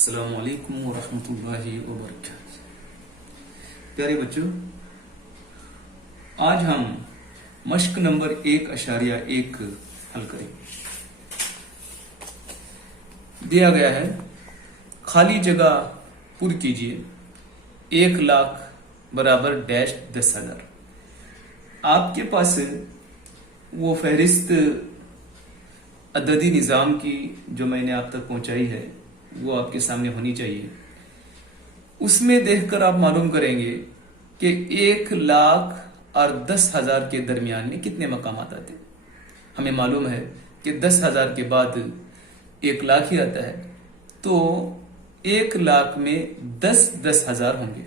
अस्सलाम वालेकुम वरहमतुल्लाहि वबरकातुहू। प्यारे बच्चों, आज हम मश्क नंबर 1.1 हल करेंगे। दिया गया है, खाली जगह पुर कीजिए, 1,00,000 बराबर डैश 10,000। आपके पास वो फहरिस्त अददी निज़ाम की जो मैंने आप तक पहुंचाई है वो आपके सामने होनी चाहिए। उसमें देखकर आप मालूम करेंगे कि 1,00,000 और 10,000 के दरमियान में कितने मकामात आते हैं। हमें मालूम है कि 10,000 के बाद 1,00,000 ही आता है, तो 1,00,000 में 10,000 होंगे।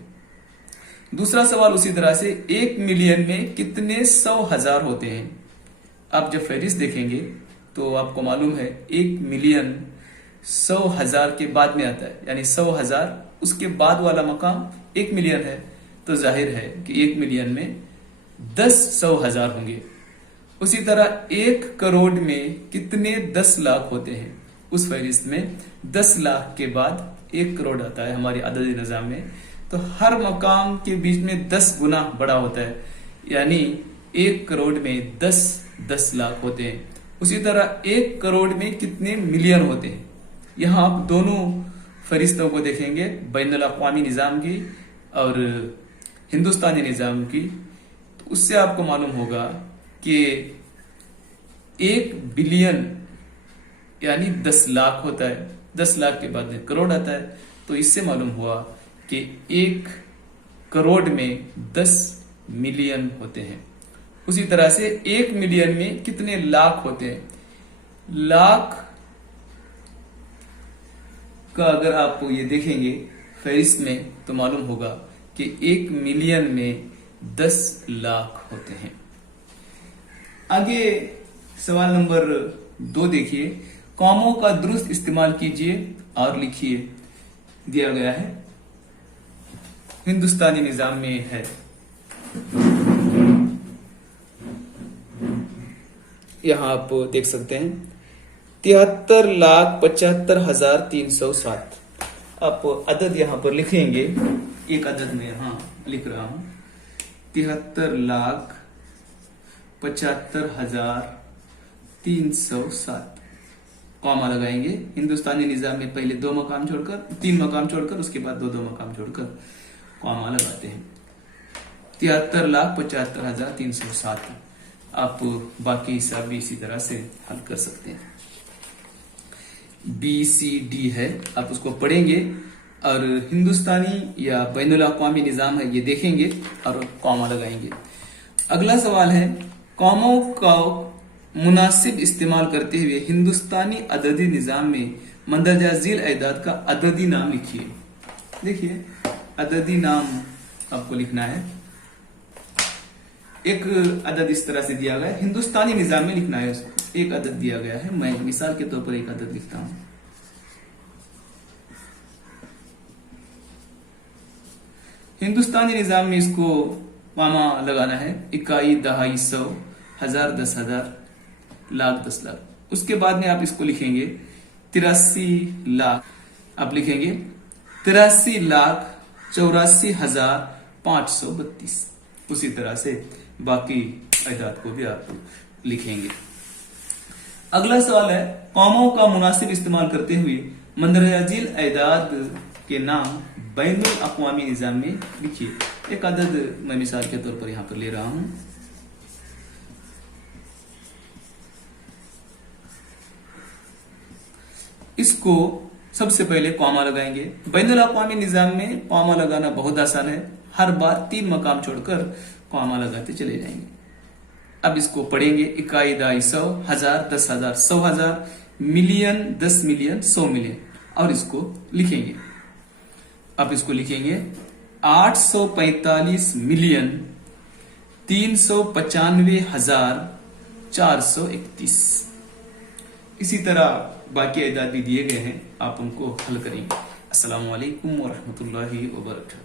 दूसरा सवाल उसी तरह से 1 मिलियन में कितने 100,000 होते हैं। आप जब फहरिस्त देखेंगे तो आपको मालूम है 1 मिलियन 100,000 के बाद में आता है, यानी 100,000 उसके बाद वाला मकाम 1 मिलियन है, तो जाहिर है कि 1 मिलियन में 10 100,000 होंगे। उसी तरह 1 करोड़ में कितने 10 लाख होते हैं। उस फहरिस्त में 10 लाख के बाद 1 करोड़ आता है हमारे अददी निज़ाम में, तो हर मकाम के बीच में 10 गुना बड़ा होता है, यानी 1 करोड़ में 10 लाख होते हैं। उसी तरह 1 करोड़ में कितने मिलियन होते हैं। यहाँ आप दोनों फरिश्तों को देखेंगे, बैनुल अक़वामी निज़ाम की और हिंदुस्तानी निज़ाम की, तो उससे आपको मालूम होगा कि 1 बिलियन यानी 10 लाख होता है, 10 लाख के बाद में करोड़ आता है, तो इससे मालूम हुआ कि 1 करोड़ में 10 मिलियन होते हैं। उसी तरह से 1 मिलियन में कितने लाख होते हैं। लाख का अगर आप ये देखेंगे फहरिस्त में तो मालूम होगा कि 1 मिलियन में 10 लाख होते हैं। आगे सवाल नंबर 2 देखिए, कॉमों का दुरुस्त इस्तेमाल कीजिए और लिखिए। दिया गया है, हिंदुस्तानी निज़ाम में है। यहां आप देख सकते हैं 73,75,307। आप अदद यहां पर लिखेंगे, एक अदद में यहां लिख रहा हूं 73,75,307। कॉमा लगाएंगे। हिंदुस्तानी निज़ाम में पहले 2 मकाम छोड़कर, 3 मकाम छोड़कर, उसके बाद 2 मकाम छोड़कर कॉमा लगाते हैं। 73,75,307। आप बाकी हिसाब भी इसी तरह से हल कर सकते हैं। BCD है, आप उसको पढ़ेंगे और हिंदुस्तानी या बैनुल अक़वामी निज़ाम है ये देखेंगे और कॉमा लगाएंगे। अगला सवाल है, कॉमों का मुनासिब इस्तेमाल करते हुए हिंदुस्तानी अददी निज़ाम में मंदरजा झील एदाद का अददी नाम लिखिए। देखिए, अददी नाम आपको लिखना है। एक अदद इस तरह से दिया गया है, हिंदुस्तानी निज़ाम में लिखना है उसको। एक अदद दिया गया है, मैं मिसाल के तौर पर एक अदद लिखता हूं। हिंदुस्तानी निज़ाम में इसको कॉमा लगाना है। इकाई, दहाई, 100, 1000, 10,000, लाख, 10 लाख। उसके बाद में आप इसको लिखेंगे 83 लाख। आप लिखेंगे 83,84,532। उसी तरह से बाकी एदाद को भी आप लिखेंगे। अगला सवाल है, कौमों का मुनासिब इस्तेमाल करते हुए मंदरजा झील एदाद के नाम बैनुल अक़वामी निज़ाम में लिखिए। एक अदद मैं मिसाल के तौर पर यहां पर ले रहा हूं। इसको सबसे पहले कॉमा लगाएंगे। बैनुल अक़वामी निज़ाम में कॉमा लगाना बहुत आसान है, हर बार 3 मकाम छोड़कर कॉमा लगाते चले जाएंगे। अब इसको पढ़ेंगे, इकाई, दहाई, 100, 1000, 10,000, 100,000, मिलियन, 10 मिलियन, 100 मिलियन, और इसको लिखेंगे। अब इसको लिखेंगे 845 मिलियन 395,431। इसी तरह बाकी एदाद भी दिए गए हैं, आप उनको हल करेंगे। अस्सलाम वालेकुम वरहमतुल्लाहि वबरकातुहू।